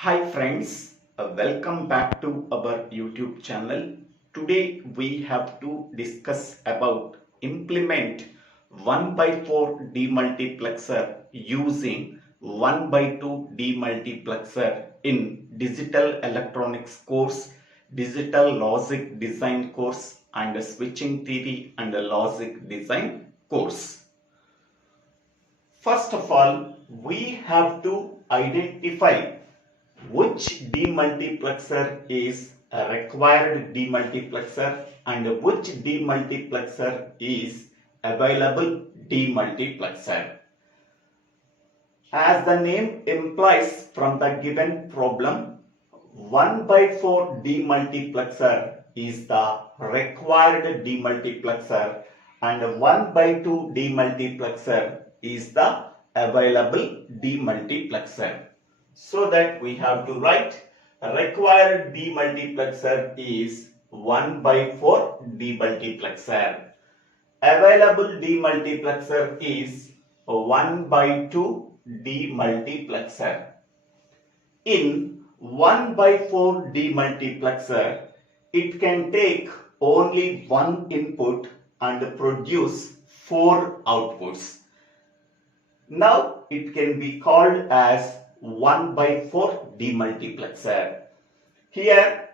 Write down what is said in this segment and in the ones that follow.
Hi friends, welcome back to our YouTube channel. Today we have to discuss about implement 1 by 4 demultiplexer using 1 by 2 demultiplexer in digital electronics course, digital logic design course and switching theory and logic design course. First of all, we have to identify which demultiplexer is a required demultiplexer and which demultiplexer is available demultiplexer. As the name implies from the given problem, 1 by 4 demultiplexer is the required demultiplexer and 1 by 2 demultiplexer is the available demultiplexer. So that we have to write required demultiplexer is 1 by 4 demultiplexer. Available demultiplexer is 1 by 2 demultiplexer. In 1 by 4 demultiplexer, it can take only one input and produce 4 outputs. Now it can be called as 1 by 4 demultiplexer. Here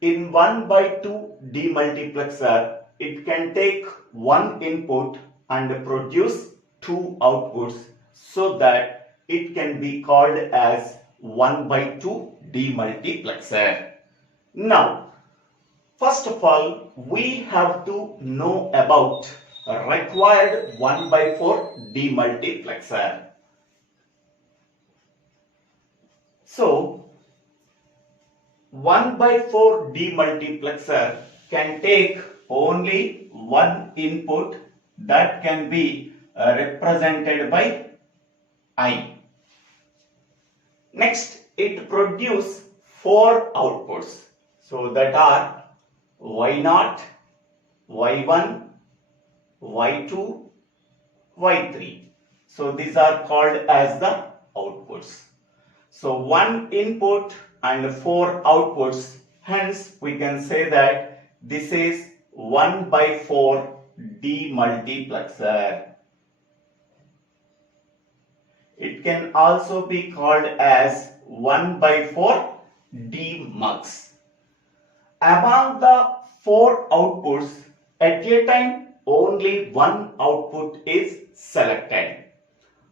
in 1 by 2 demultiplexer, it can take one input and produce 2 outputs, so that it can be called as 1 by 2 demultiplexer. Now, first of all, we have to know about required 1 by 4 demultiplexer. So, 1 by 4 demultiplexer can take only one input that can be represented by I. Next, it produces 4 outputs. So, that are Y0, Y1, Y2, Y3. So, these are called as the outputs. So, one input and 4 outputs, hence we can say that this is 1 by 4 demultiplexer. It can also be called as 1 by 4 DEMUX. Among the 4 outputs, at a time only one output is selected.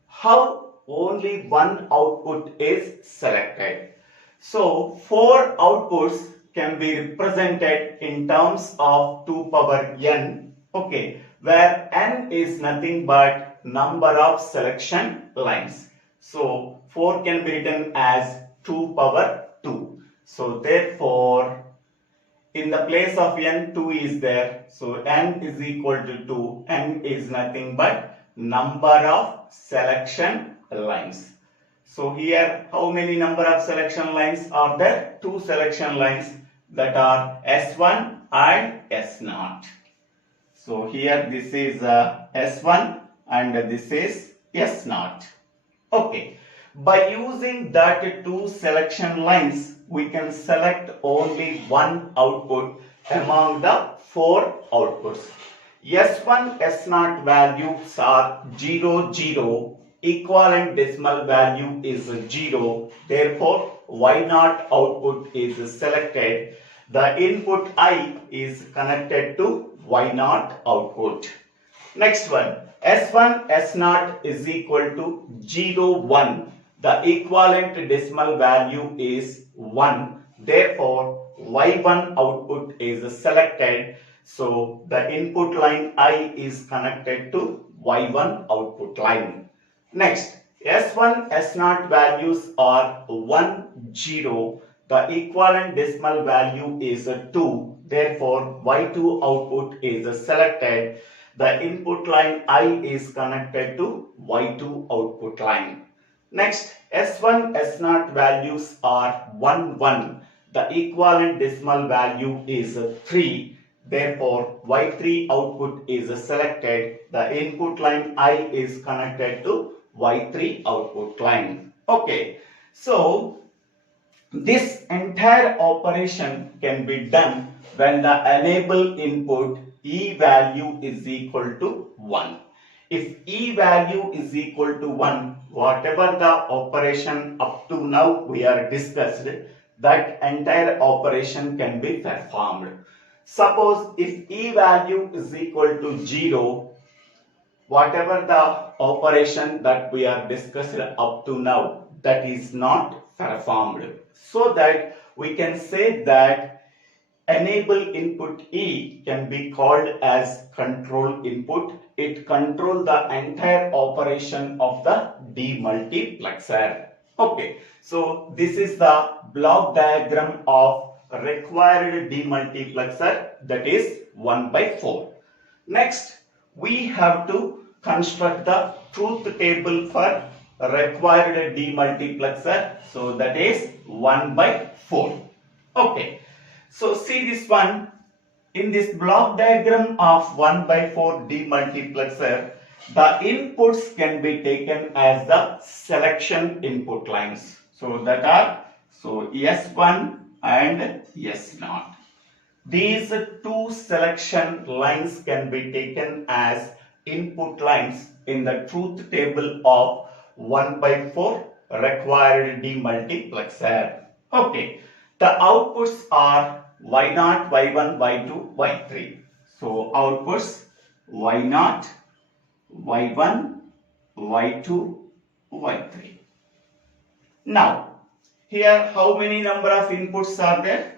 How only one output is selected? So 4 outputs can be represented in terms of 2 power n, okay, where n is nothing but number of selection lines. So 4 can be written as 2 power 2. So therefore, in the place of n, 2 is there. So n is equal to 2. N is nothing but number of selection lines. So here, how many number of selection lines are there? 2 selection lines, that are S1 and S0. So here this is S1 and this is S0. Okay. By using that 2 selection lines, we can select only one output among the 4 outputs. S1, S0 values are 0, 0. Equivalent decimal value is 0. Therefore, Y0 output is selected. The input I is connected to Y0 output. Next one, S1, S0 is equal to 0, 1. The equivalent decimal value is 1. Therefore, Y1 output is selected. So, the input line I is connected to Y1 output line. Next, S1, S0 values are 1, 0. The equivalent decimal value is 2. Therefore, Y2 output is selected. The input line I is connected to Y2 output line. Next, S1, S0 values are 1, 1. The equivalent decimal value is 3. Therefore, Y3 output is selected. The input line I is connected to Y3 output line. Okay, so This entire operation can be done when the enable input E value is equal to 1. If E value is equal to 1, whatever the operation up to now we are discussed, that entire operation can be performed. Suppose if E value is equal to 0, whatever the operation that we are discussed up to now, that is not performed. So that we can say that enable input E can be called as control input. It controls the entire operation of the demultiplexer. Okay, so this is the block diagram of required demultiplexer, that is 1/4. Next, we have to construct the truth table for required demultiplexer, so that is 1/4. Okay, so see this one. In this block diagram of 1/4 demultiplexer, the inputs can be taken as the selection input lines. So that are S1 and S0. These two selection lines can be taken as input lines in the truth table of 1/4 required demultiplexer. Okay, the outputs are Y0, Y1, Y2, Y3. So outputs Y0, Y1, Y2, Y3. Now, here how many number of inputs are there?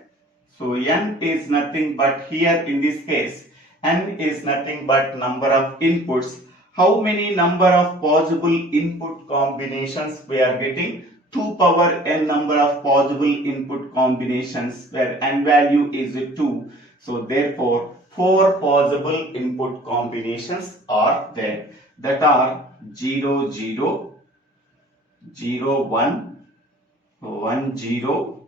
So n is nothing but, here in this case, n is nothing but number of inputs. How many number of possible input combinations we are getting? 2 power n number of possible input combinations, where n value is 2. So therefore 4 possible input combinations are there, that are 0, 0, 0, 1, 1, 0,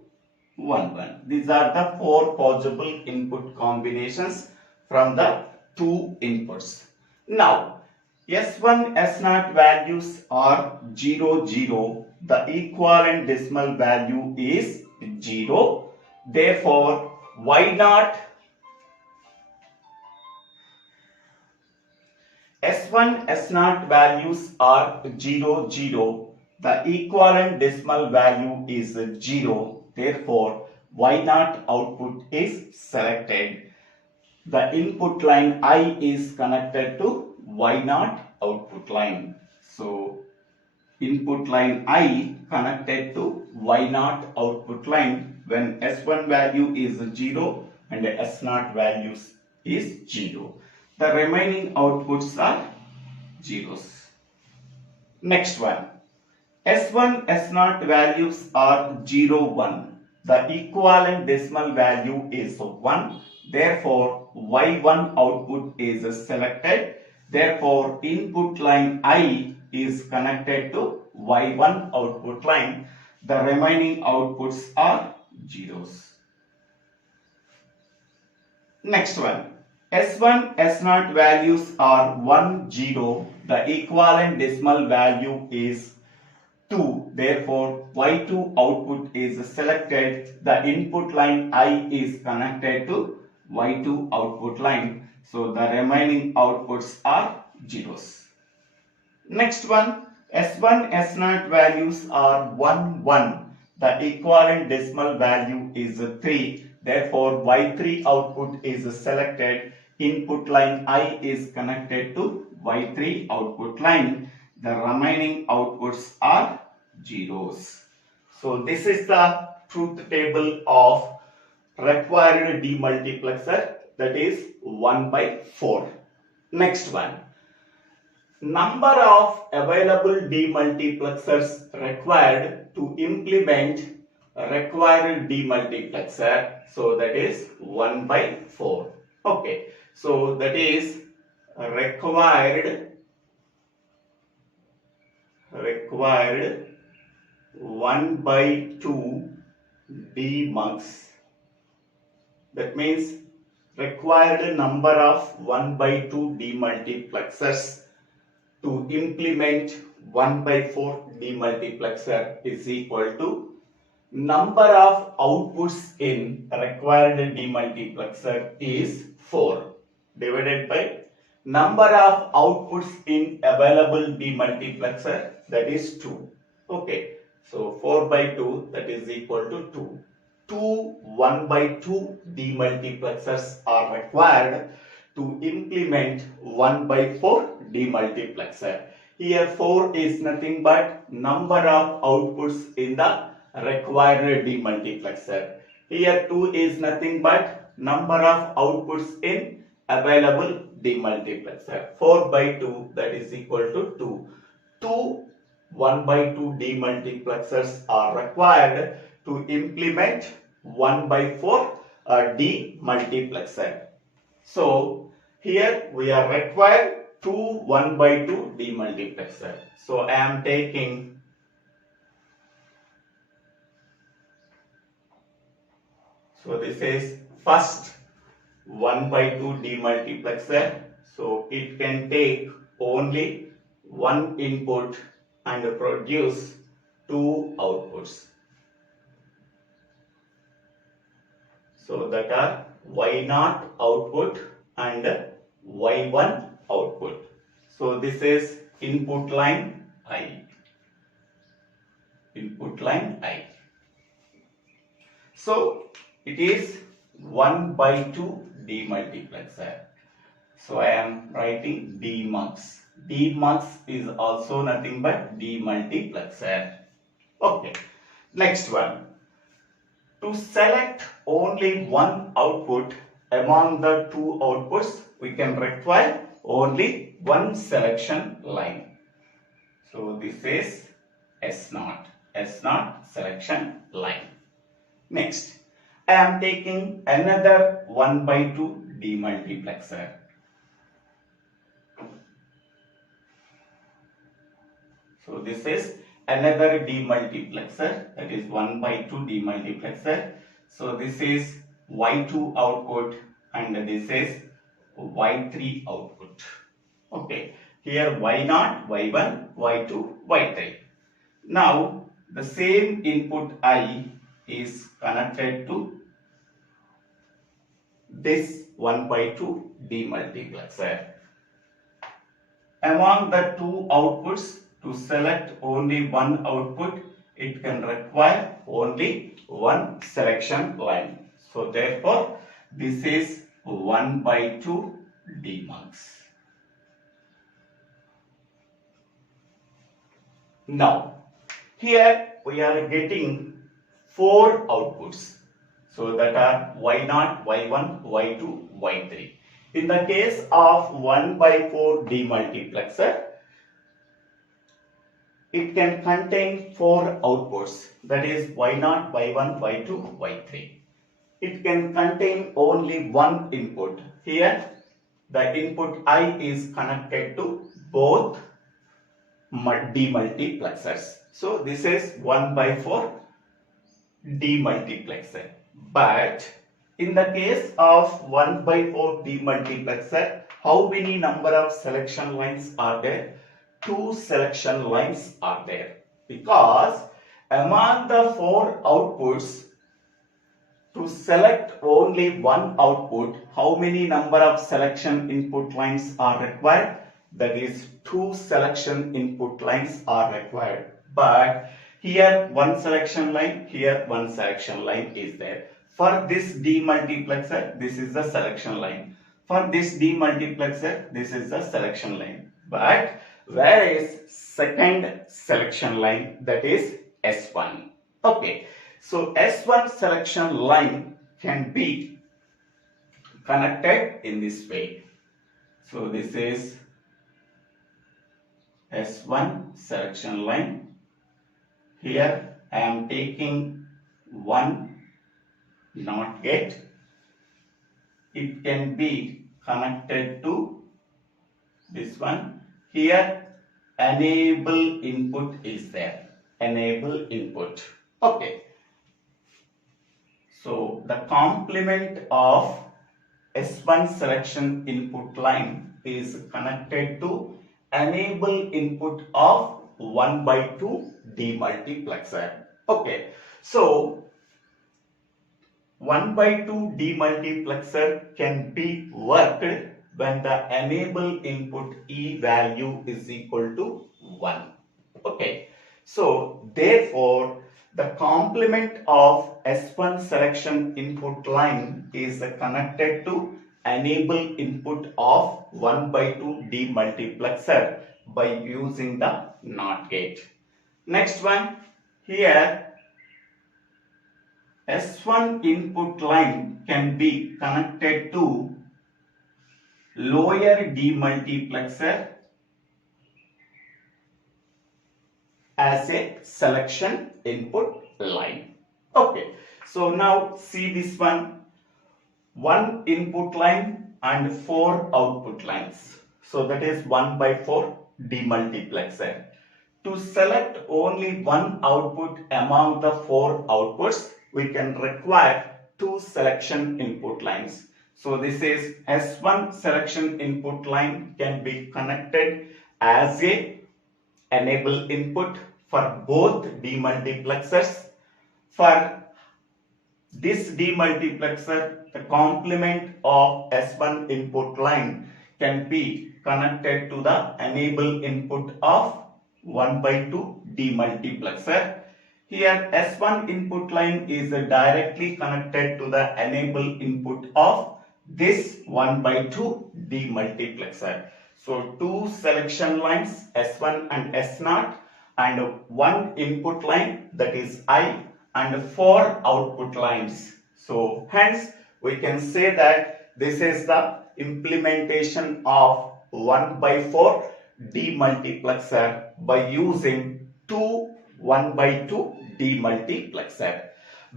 1, 1. These are the 4 possible input combinations from the 2 inputs. Now, S1, S0 values are 0, 0. The equivalent decimal value is 0. Therefore, Y0, S1, S0 values are 0, 0. The equivalent decimal value is 0. Therefore, Y0 output is selected. The input line I is connected to Y0 output line. So, input line I connected to Y0 output line when S1 value is 0 and S0 values is 0. The remaining outputs are zeros. Next one. S1, S0 values are 0, 1. The equivalent decimal value is 1. Therefore, Y1 output is selected. Therefore, input line I is connected to Y1 output line. The remaining outputs are zeros. Next one. S1, S0 values are 1, 0. The equivalent decimal value is 2. Therefore, Y2 output is selected. The input line I is connected to Y2 output line. So, the remaining outputs are zeros. Next one, S1, S0 values are 1, 1. The equivalent decimal value is 3. Therefore, Y3 output is selected. Input line I is connected to Y3 output line. The remaining outputs are zeros. So, this is the truth table of required demultiplexer, that is 1/4. Next one. Number of available demultiplexers required to implement required demultiplexer, so that is 1/4. Okay, so that is required 1/2 DEMUX. That means required number of 1/2 demultiplexers to implement 1/4 demultiplexer is equal to number of outputs in required demultiplexer is 4 divided by number of outputs in available demultiplexer, that is 2. Okay, so 4 by 2, that is equal to 2. 1 by 2 demultiplexers are required to implement 1 by 4 demultiplexer. Here 4 is nothing but number of outputs in the required demultiplexer. Here 2 is nothing but number of outputs in available demultiplexer. 4 by 2, that is equal to 2. 1 by 2 demultiplexers are required to implement 1 by 4 demultiplexer. So here we are required 1 by 2 demultiplexer. So I am taking this is first 1 by 2 demultiplexer. So it can take only one input and produce 2 outputs. So that are Y0 output and Y1 output. So this is input line I. Input line I. So it is 1 by 2 demultiplexer. So I am writing DEMUX. DEMUX is also nothing but demultiplexer. Okay. Next one. To select only one output among the 2 outputs, we can require only one selection line. So this is S0 selection line. Next, I am taking another 1 by 2 demultiplexer. So this is another demultiplexer, that is 1 by 2 demultiplexer. So this is Y2 output and this is Y3 output. Okay, here Y0, Y1, Y2, Y3. Now the same input I is connected to this 1 by 2 demultiplexer. Among the 2 outputs, to select only one output, it can require only one selection line. So therefore, this is 1 by 2 DEMUX. Now, here we are getting 4 outputs. So that are Y0, Y1, Y2, Y3. In the case of 1 by 4 demultiplexer, it can contain 4 outputs, that is Y0, Y1, Y2, Y3. It can contain only one input. Here the input I is connected to both demultiplexers. So this is 1 by 4 demultiplexer. But in the case of 1 by 4 demultiplexer, how many number of selection lines are there? 2 selection lines are there, because among the 4 outputs, to select only one output, how many number of selection input lines are required? That is 2 selection input lines are required. But here one selection line, here one selection line is there. For this demultiplexer, this is the selection line. For this demultiplexer, this is the selection line. But where is second selection line, that is S1. Okay, so S1 selection line can be connected in this way. So this is S1 selection line. Here I am taking one NOT gate. It can be connected to this one. Here enable input is there. Enable input. Okay. So the complement of S1 selection input line is connected to enable input of 1 by 2 demultiplexer. Okay. So 1 by 2 demultiplexer can be worked when the enable input E value is equal to 1. Okay. So therefore the complement of S1 selection input line is connected to enable input of 1 by 2 demultiplexer by using the NOT gate. Next one, here S1 input line can be connected to lower demultiplexer as a selection input line. Okay, so now see this one input line and 4 output lines. So that is 1 by 4 demultiplexer. To select only one output among the 4 outputs, we can require 2 selection input lines. So this is S1 selection input line can be connected as a enable input for both demultiplexers. For this demultiplexer, the complement of S1 input line can be connected to the enable input of 1 by 2 demultiplexer. Here S1 input line is directly connected to the enable input of this 1 by 2 demultiplexer. So 2 selection lines S1 and S0 and 1 input line, that is I, and 4 output lines. So hence we can say that this is the implementation of 1 by 4 demultiplexer by using 1 by 2 demultiplexer.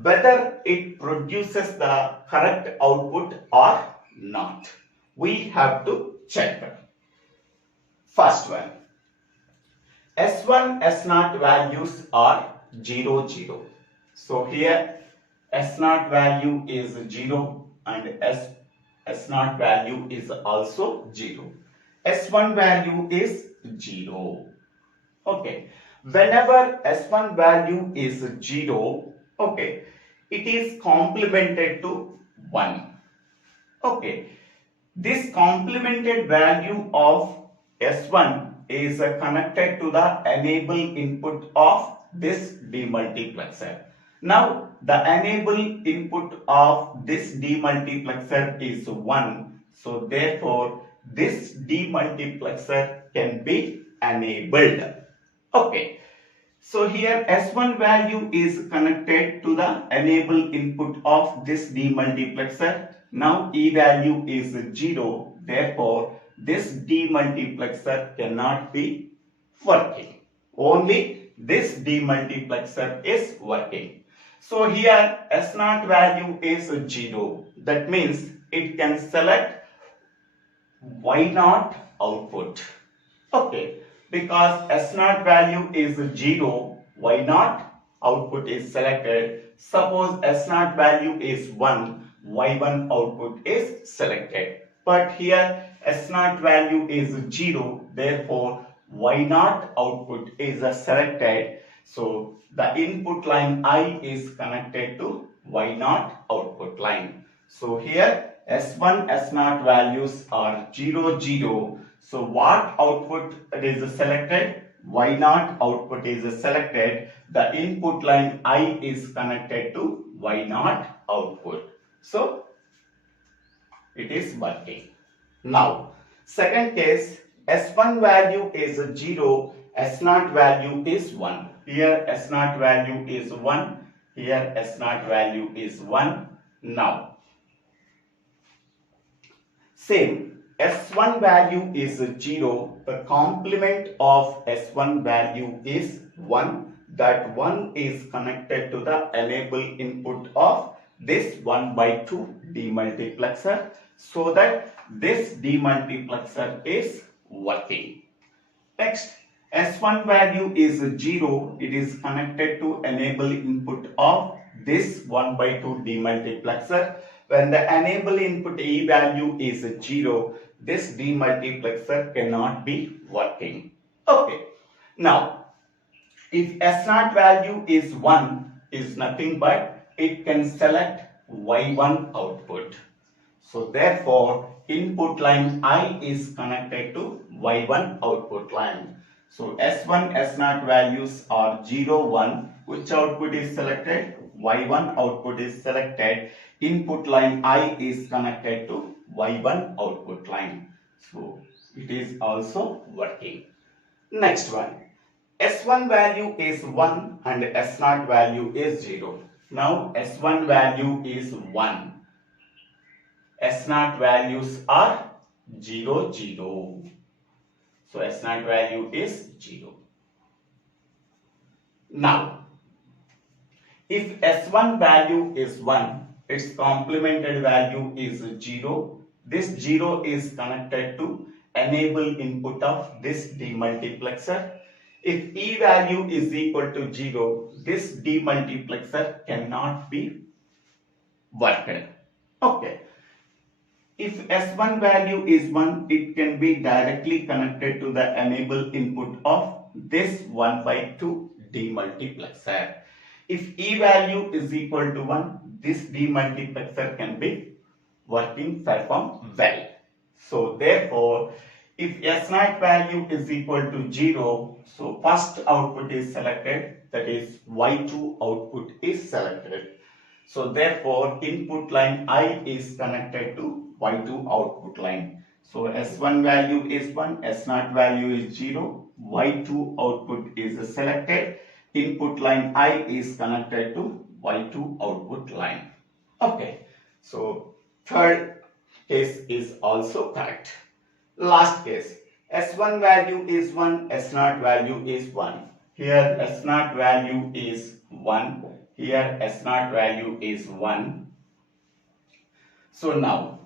Whether it produces the correct output or not, we have to check. First one, S1, S0 values are 0, 0. So here S0 value is 0 and S0 value is also 0. S1 value is 0. Okay. Whenever S1 value is 0, okay, it is complemented to 1. Okay. This complemented value of S1 is connected to the enable input of this demultiplexer. Now the enable input of this demultiplexer is 1. So therefore this demultiplexer can be enabled. Okay. So here S1 value is connected to the enable input of this demultiplexer. Now E value is 0. Therefore this demultiplexer cannot be working. Only this demultiplexer is working. So here S0 value is 0. That means it can select Y0 output. Okay. Because S0 value is 0, Y0 output is selected. Suppose S0 value is 1, Y1 output is selected. But here S0 value is 0, therefore Y0 output is selected. So the input line I is connected to Y0 output line. So here S1, S0 values are 0, 0. So what output is selected? Y0 output is selected. The input line I is connected to Y0 output. So it is working. Now second case, S1 value is 0, S0 value is 1. Here S0 value is 1. Here S0 value is 1. Now same. S1 value is 0, the complement of S1 value is 1. That 1 is connected to the enable input of this 1 by 2 demultiplexer, so that this demultiplexer is working. Next, S1 value is 0, it is connected to enable input of this 1 by 2 demultiplexer. When the enable input E value is 0, this demultiplexer cannot be working. Okay. Now, if S0 value is 1, is nothing but it can select Y1 output. So therefore, input line I is connected to Y1 output line. So S1, S0 values are 0, 1. Which output is selected? Y1 output is selected. Input line I is connected to Y1 output line. So it is also working. Next one. S1 value is 1 and S0 value is 0. Now S1 value is 1. S0 values are 0, 0. So S0 value is 0. Now, if S1 value is 1, its complemented value is 0. This 0 is connected to enable input of this demultiplexer. If E value is equal to 0, this demultiplexer cannot be worked. Okay. If S1 value is 1, it can be directly connected to the enable input of this 1 by 2 demultiplexer. If E value is equal to 1, this demultiplexer can be perform well. So therefore, if S0 value is equal to 0, so first output is selected, that is Y2 output is selected. So therefore, input line I is connected to Y2 output line. So S1 value is 1, S0 value is 0, Y2 output is selected, input line I is connected to Y2 output line. Okay, so third case is also correct. Last case, S1 value is 1, S0 value is 1. Here S0 value is 1. Here S0 value is 1. So now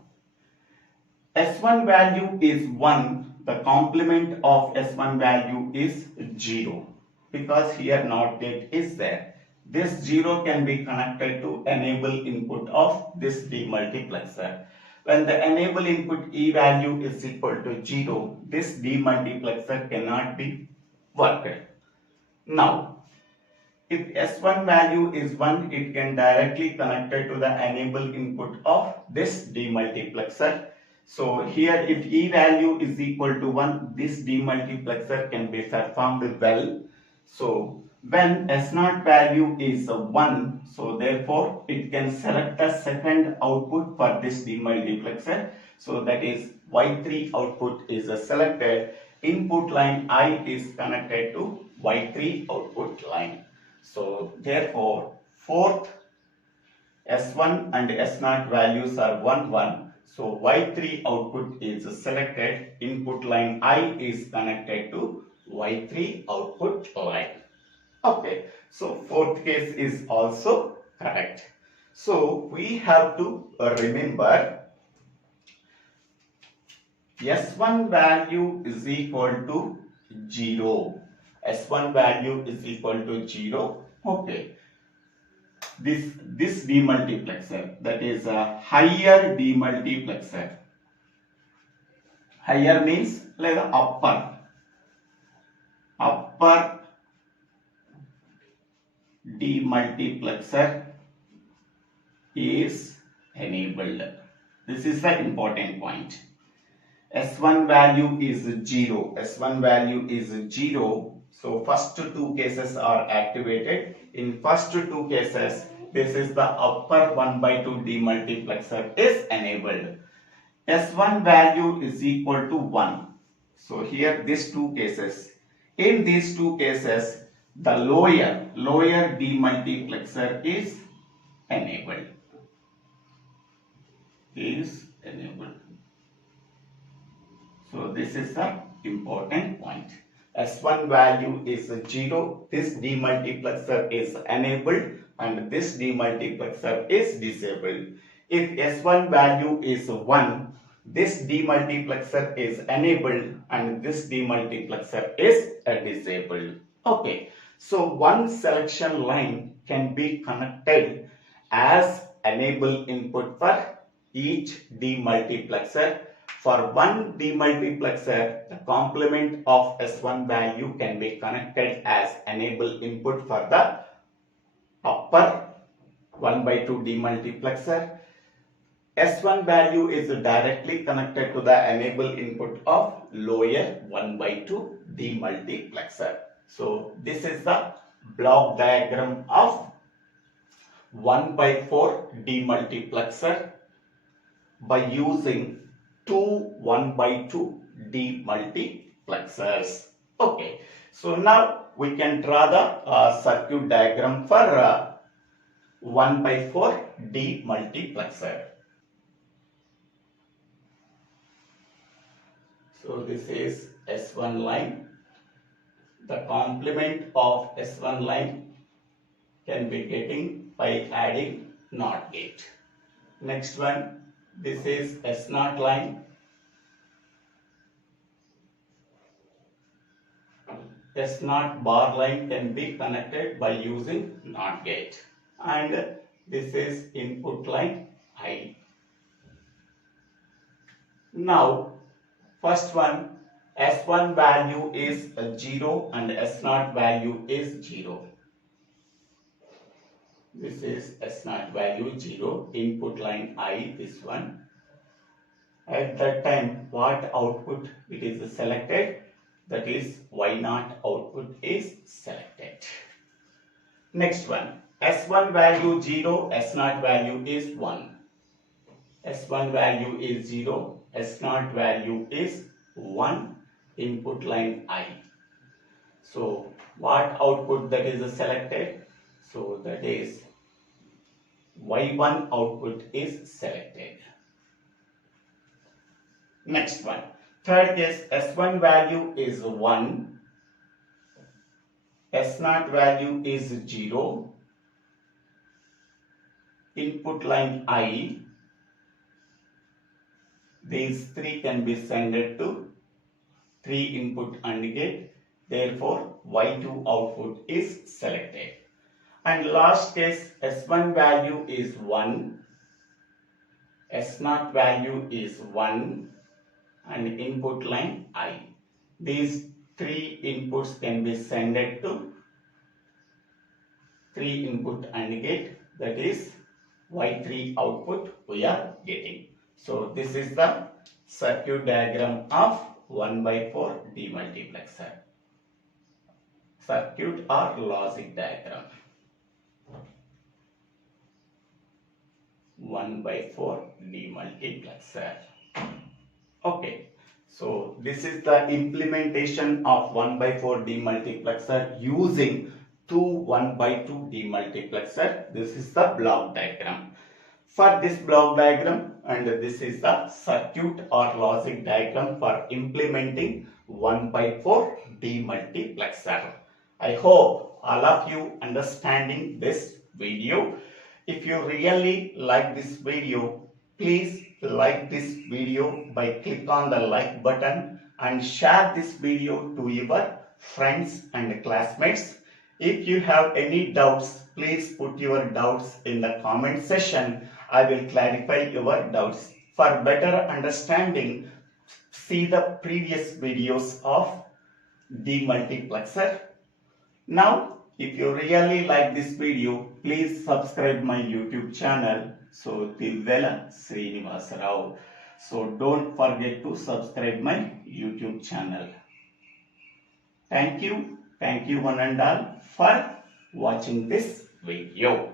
S1 value is 1. The complement of S1 value is 0 because here NOT gate is there. This 0 can be connected to enable input of this demultiplexer. When the enable input E value is equal to 0, this demultiplexer cannot be worked. Now, if S1 value is 1, it can directly connected to the enable input of this demultiplexer. So here if E value is equal to 1, this demultiplexer can be performed well. So when S0 value is 1, so therefore it can select the second output for this demultiplexer. So that is Y3 output is selected. Input line I is connected to Y3 output line. So therefore fourth S1 and S0 values are 1, 1. So Y3 output is selected. Input line I is connected to Y3 output line. Okay, so fourth case is also correct. So we have to remember S1 value is equal to 0. S1 value is equal to 0. Okay. This demultiplexer, that is a higher demultiplexer. Higher means like the upper demultiplexer is enabled. This is the important point. S1 value is 0. S1 value is 0. So first two cases are activated. In first two cases, this is the upper 1 by 2 demultiplexer is enabled. S1 value is equal to 1. So here these two cases. In these two cases, the lower demultiplexer is enabled. So this is the important point. S1 value is 0. This demultiplexer is enabled and this demultiplexer is disabled. If S1 value is 1, this demultiplexer is enabled and this demultiplexer is disabled. Okay, so one selection line can be connected as enable input for each demultiplexer. For one demultiplexer, the complement of S1 value can be connected as enable input for the upper 1 by 2 demultiplexer. S1 value is directly connected to the enable input of lower 1 by 2 demultiplexer. So this is the block diagram of 1 by 4 demultiplexer by using two 1 by 2 demultiplexers. Okay, so now we can draw the circuit diagram for 1 by 4 demultiplexer. So this is S1 line. The complement of S1 line can be getting by adding NOT gate. Next one, this is S0 line. S0 bar line can be connected by using NOT gate. And this is input line I. Now, first one, S1 value is 0 and S0 value is 0. This is S0 value 0, input line I, this one. At that time, what output it is selected? That is Y0 output is selected. Next one, S1 value 0, S0 value is 1. S1 value is 0, S0 value is 1, input line I. So what output that is selected? So that is Y1 output is selected. Next one, third case, S1 value is 1, S0 value is 0, input line I. These three can be sent to 3 input AND gate. Therefore, Y2 output is selected. And last case, S1 value is 1, S0 value is 1, and input line I. These 3 inputs can be sent to 3 input AND gate. That is Y3 output we are getting. So this is the circuit diagram of 1 by 4 demultiplexer. Circuit or logic diagram. 1 by 4 demultiplexer. Okay, so this is the implementation of 1 by 4 demultiplexer using two 1 by 2 demultiplexer. This is the block diagram. For this block diagram, and this is the circuit or logic diagram for implementing 1 by 4 demultiplexer. I hope all of you understanding this video. If you really like this video, please like this video by click on the like button and share this video to your friends and classmates. If you have any doubts, please put your doubts in the comment section. I will clarify your doubts. For better understanding, see the previous videos of demultiplexer. Now, if you really like this video, please subscribe my YouTube channel. So, DIVVELA SRINIVASA. So, don't forget to subscribe my YouTube channel. Thank you one and all for watching this video.